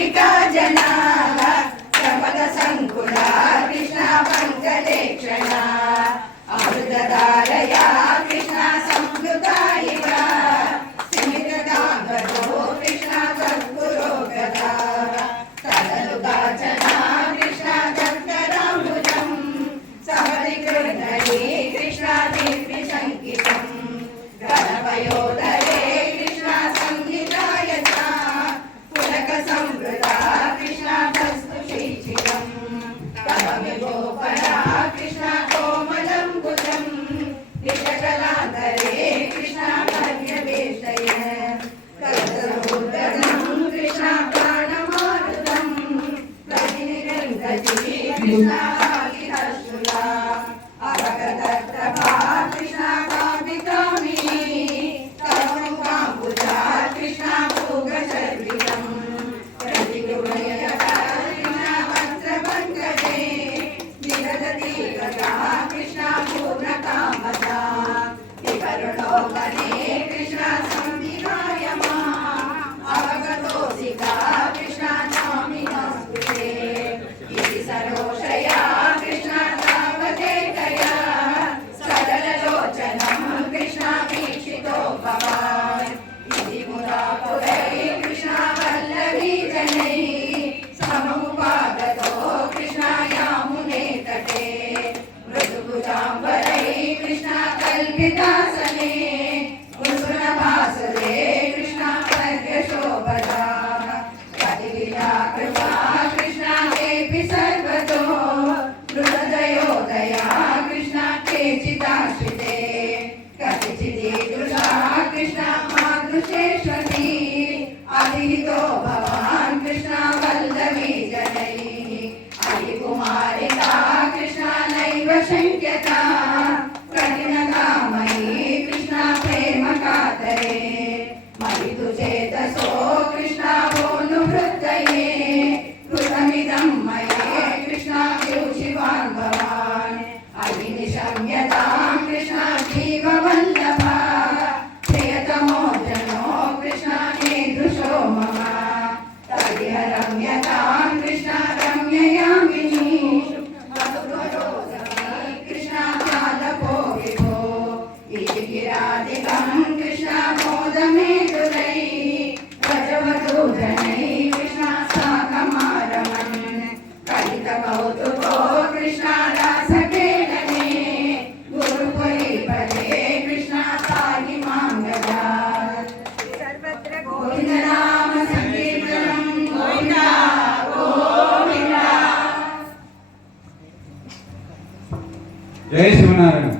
गोपिका जनाः प्रमद संकुला कृष्ण पंकजेक्षणा अमृतधारया कृष्ण संस्कृता इव स्मितकाङ्गतो कृष्ण सद्गुरो गता तदनुकाचना कृष्ण दत्तराम्बुजम् सहरिकृष्णये कृष्ण दीप्तिशङ्कितम् गणपयोदरे कृष्ण संहिताय च पुलकसंवृता कृष्ण वस्तुशीशितम् तव विभोपरा कृष्ण कोमलम्बुजम् निशकलान्तरे कृष्ण पर्यवेष्टय तत्समुद्रम् कृष्ण प्राणमारुतम् प्रतिनिगन्धति कृष्ण आदिहर्षुला अवगतप्रभा कृष्ण कामिकामिनी तवमुखाम्बुजा कृष्ण पूगशर्वितम् प्रतिगुणयता कृष्ण वस्त्रपङ्कजे विदधति गता कृष्ण पूर्णकामता विवरुणोपने कृष्ण संविधायमा अवगतोऽसिका कृष्ण नामिनस्पृशे इति सरोषया कृष्ण तावदेकया सरललोचनं कृष्ण वीक्षितो भवान् इति मुदापुरै कृष्ण वल्लवी जनैः सममुपागतो कृष्ण यामुने तटे मृदुभुजाम्बरै कृष्ण कल्पितासने कुसुमभासुरे कृष्ण पर्यशोभता कटिविला कृपा कृष्ण केऽपि सर्वतो हृदयोदया कृष्ण केचिदाश्रिते कतिचिदीदृशा कृष्ण मादृशेष्वती अभिहितो भवान् कृष्ण वल्लवी जनैः अरिकुमारिका कृष्ण नैव शङ्क्यता कठिनकामयी कृष्ण प्रेमकातरे मयि चेतसो कृष्ण भोनुवृत्तये कृतमिदं मये कृष्ण शिवान् भवान् अभिनिशम्यतां कृष्ण जीववल्लभा प्रियतमो जनो कृष्ण कीदृशो मम तदिह रम्यतां कृष्ण रम्ययामिनी कृष्ण पादपो विभो इति गिरादिकं कृष्ण मोदमेदुरै व्रजवधू जनैः कृष्ण साकमारमन् कलितकौतुको कृष्ण रासकेलने गुरुपुरीपदे कृष्ण पाहि मां गजात् सर्वत्र गोविन्दनाम संकीर्तनं गोविन्दा गोविन्दा जय शिवनारायण।